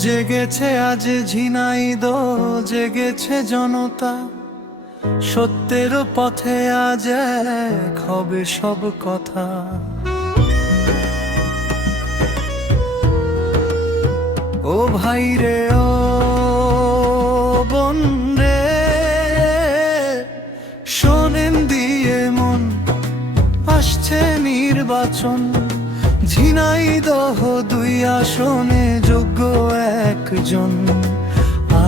জেগেছে আজ ঝিনাইদহ, জেগেছে জনতা, সত্যের পথে আজ এক হবে সব কথা। ও ভাই রে, ও বোন রে, শোনেন দিয়ে মন, আসছে নির্বাচন। ঝিনাইদহ 2 আসনে যোগ্য একজন,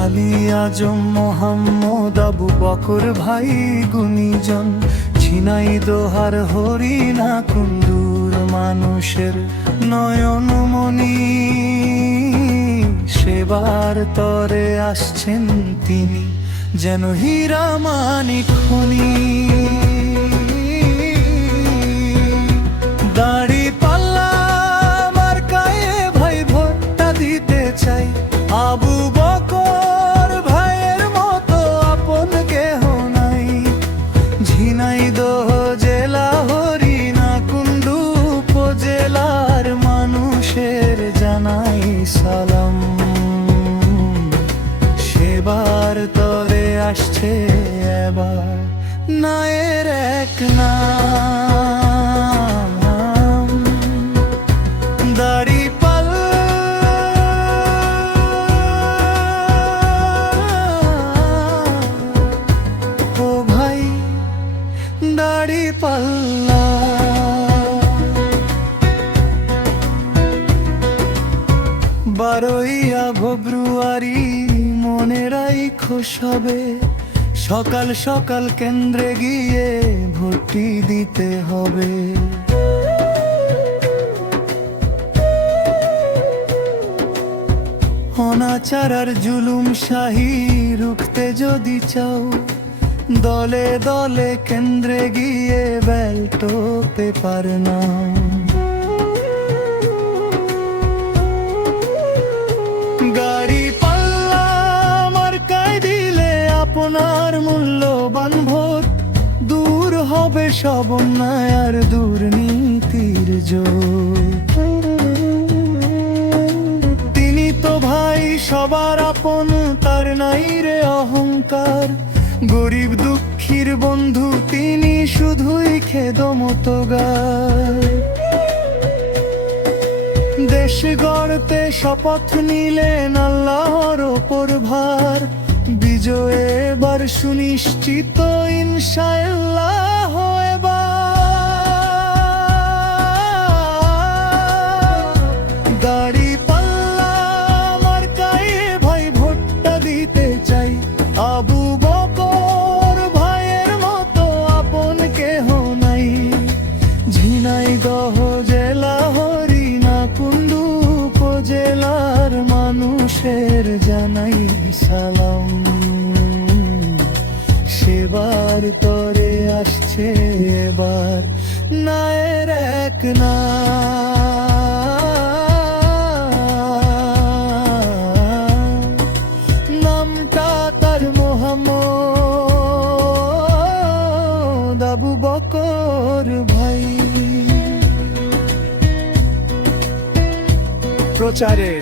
আলী আজম মোহাম্মদ আবু বকর ভাই গুণীজন। ঝিনাইদহার হরিণা কুণ্ডুর মানুষের নয়নমণি, সেবার তরে আসছেন তিনি যেন হীরা মানিক খনি। দাড়ি পাল্লা মার্কায় ভাই ভোটটা দিতে চাই, আবু বকর ভাইয়ের মতো আপন কেহ নাই। ঝিনাইদহ জেলা হরিণা কুণ্ডু উপজেলার মানুষের জানাই সালাম, সেবার তরে আসছে এবার নায়ের এক নাম। দাড়ি ও ভাই দাড়ি পাল্লা। 12ই ফেব্রুয়ারি মনে রাইখো সবে, সকাল সকাল কেন্দ্রে গিয়ে ভোটটি দিতে হবে। অনাচার আর জুলুম শাহী রুখতে যদি চাও, দলে দলে কেন্দ্রে গিয়ে ব্যালট পেপার নাও। গাড়ি পাল্লা মার্কায় দিলে আপনার মূল্যবান ভোট, দূর হবে সব অন্যায় আর দুর্নীতির জোট। তিনি তো ভাই সবার আপন, তার নাই রে অহংকার। গরিব দুঃখীর বন্ধু তিনি, শুধুই খেদমতগার। দেশ গড়তে শপথ নিলেন আল্লাহর ওপর ভার, বিজয় এবার সুনিশ্চিত ইনশাআল্লাহ। দাড়ি পাল্লা মার্কায় ভাই ভোটটা দিতে চাই, আবু বকর ভাইয়ের মতো আপন কেহ নাই। ঝিনাইদহ জেলা হরিণা কুণ্ডু উপজেলার মানুষের জানাই সালাম, সেবার তরে আসছে এবার নায়ের এক নামটা তার মোহাম্মদ আবু বকর ভাই। প্রচারে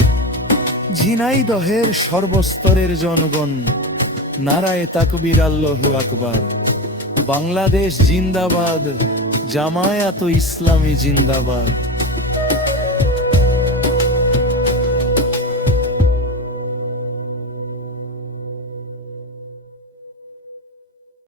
ঝিনাইদহের সর্বস্তরের জনগণ, নারায়ে তাকবীর আল্লাহু আকবার। বাংলাদেশ জিন্দাবাদ, জামায়াত ইসলামী জিন্দাবাদ।